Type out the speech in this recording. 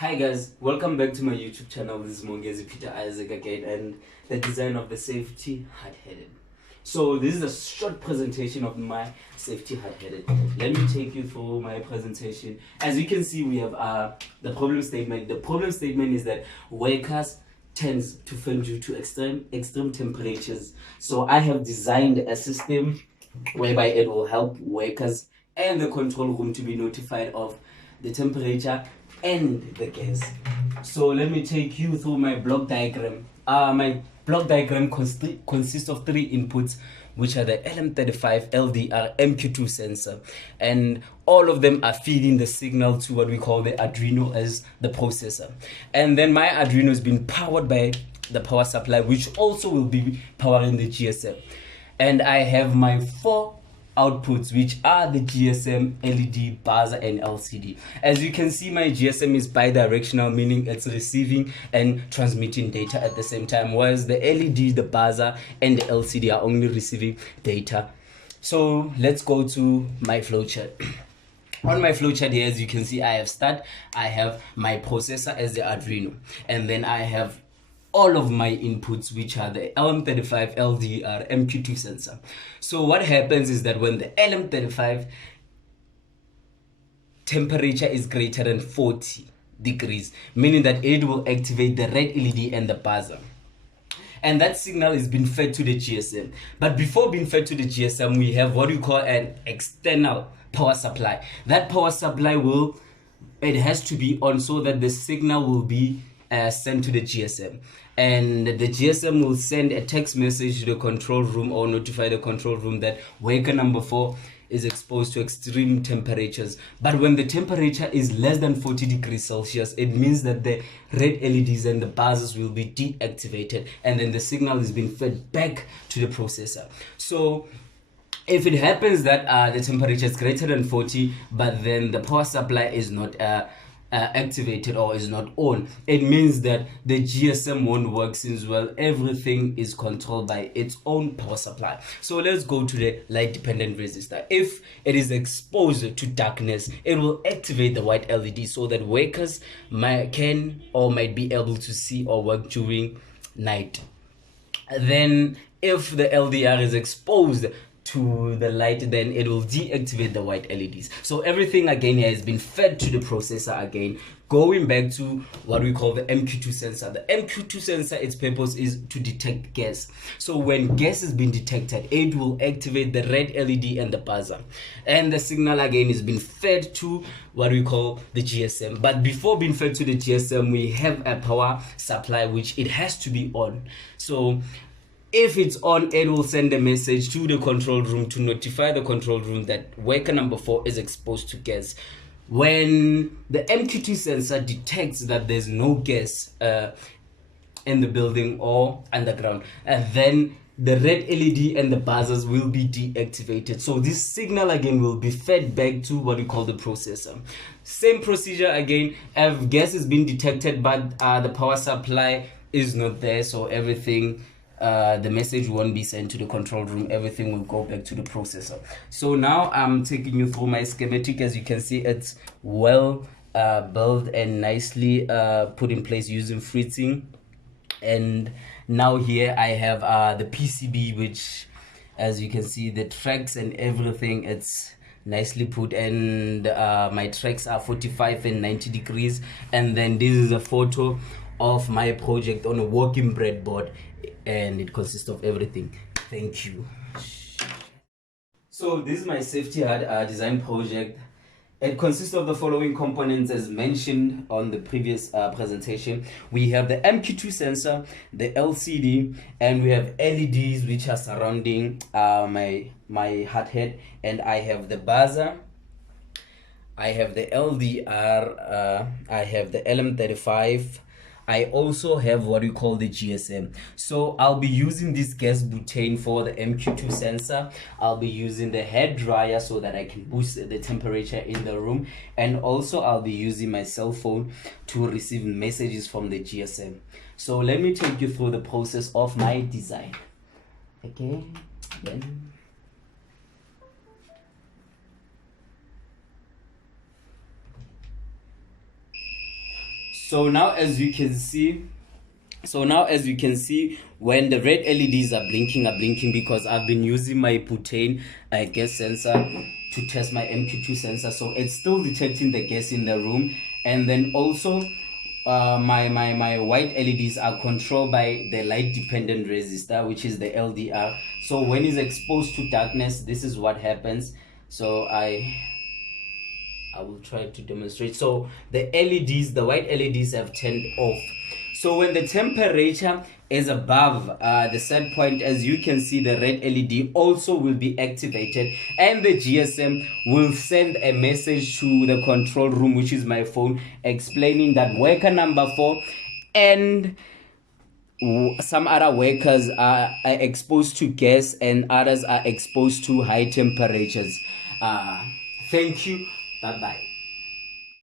Hi guys, welcome back to my YouTube channel. This is Mongezi Peter Isaac again and the design of the safety hard-headed. So this is a short presentation of my safety hard-headed. Let me take you through my presentation. As you can see, we have the problem statement. The problem statement is that workers tends to fail due to extreme temperatures. So I have designed a system whereby it will help workers and the control room to be notified of the temperature and the gas. So let me take you through my block diagram. My block diagram consists of three inputs, which are the LM35 LDR MQ2 sensor, and all of them are feeding the signal to what we call the Arduino as the processor. And then my Arduino has been powered by the power supply, which also will be powering the GSM. And I have my four outputs, which are the GSM, LED, buzzer, and LCD. As you can see, my GSM is bidirectional, meaning it's receiving and transmitting data at the same time, whereas the LED, the buzzer, and the LCD are only receiving data. So let's go to my flowchart. On my flowchart here, as you can see, I have start, I have my processor as the Arduino, and then I have all of my inputs, which are the LM35 LDR MQ2 sensor. So what happens is that when the LM35 temperature is greater than 40 degrees, meaning that it will activate the red LED and the buzzer. And that signal is being fed to the GSM. But before being fed to the GSM, we have what we call an external power supply. That power supply it has to be on so that the signal will be sent to the GSM, and the GSM will send a text message to the control room or notify the control room that worker number 4 is exposed to extreme temperatures. But when the temperature is less than 40 degrees Celsius, it means that the red LEDs and the buzzers will be deactivated, and then the signal is being fed back to the processor. So if it happens that the temperature is greater than 40, but then the power supply is not activated or is not on, it means that the GSM won't work, since everything is controlled by its own power supply. So let's go to the light dependent resistor. If it is exposed to darkness, it will activate the white LED so that workers might be able to see or work during night. Then if the LDR is exposed to the light, then it will deactivate the white LEDs. So everything again here has been fed to the processor again, going back to what we call the MQ2 sensor. The MQ2 sensor, its purpose is to detect gas. So when gas has been detected, it will activate the red LED and the buzzer, and the signal again is being fed to what we call the GSM. But before being fed to the GSM, we have a power supply which it has to be on. So if it's on, it will send a message to the control room to notify the control room that worker number 4 is exposed to gas. When the MQ2 sensor detects that there's no gas in the building or underground, then the red LED and the buzzers will be deactivated. So this signal again will be fed back to what we call the processor. Same procedure again. If gas has been detected but the power supply is not there, so everything, the message won't be sent to the control room, everything will go back to the processor. So now I'm taking you through my schematic. As you can see, it's well built and nicely put in place using fritzing. And now here I have the PCB, which, as you can see, the tracks and everything, it's nicely put, and my tracks are 45 and 90 degrees. And then this is a photo of my project on a working breadboard, and it consists of everything. Thank you. So this is my safety hard design project. It consists of the following components as mentioned on the previous presentation. We have the MQ2 sensor, the LCD, and we have LEDs which are surrounding my hard head, and I have the buzzer, I have the LDR, I have the LM35, I also have what we call the GSM. So I'll be using this gas butane for the MQ2 sensor. I'll be using the hair dryer so that I can boost the temperature in the room, and also I'll be using my cell phone to receive messages from the GSM. So let me take you through the process of my design. Okay, then So now as you can see, when the red LEDs are blinking because I've been using my butane gas sensor to test my MQ2 sensor, so it's still detecting the gas in the room. And then also my white LEDs are controlled by the light dependent resistor, which is the LDR. So when it's exposed to darkness, this is what happens. So I will try to demonstrate. So the white LEDs have turned off. So when the temperature is above the set point, as you can see, the red LED also will be activated, and the GSM will send a message to the control room, which is my phone, explaining that worker number 4 and some other workers are exposed to gas and others are exposed to high temperatures. Thank you. Bye bye.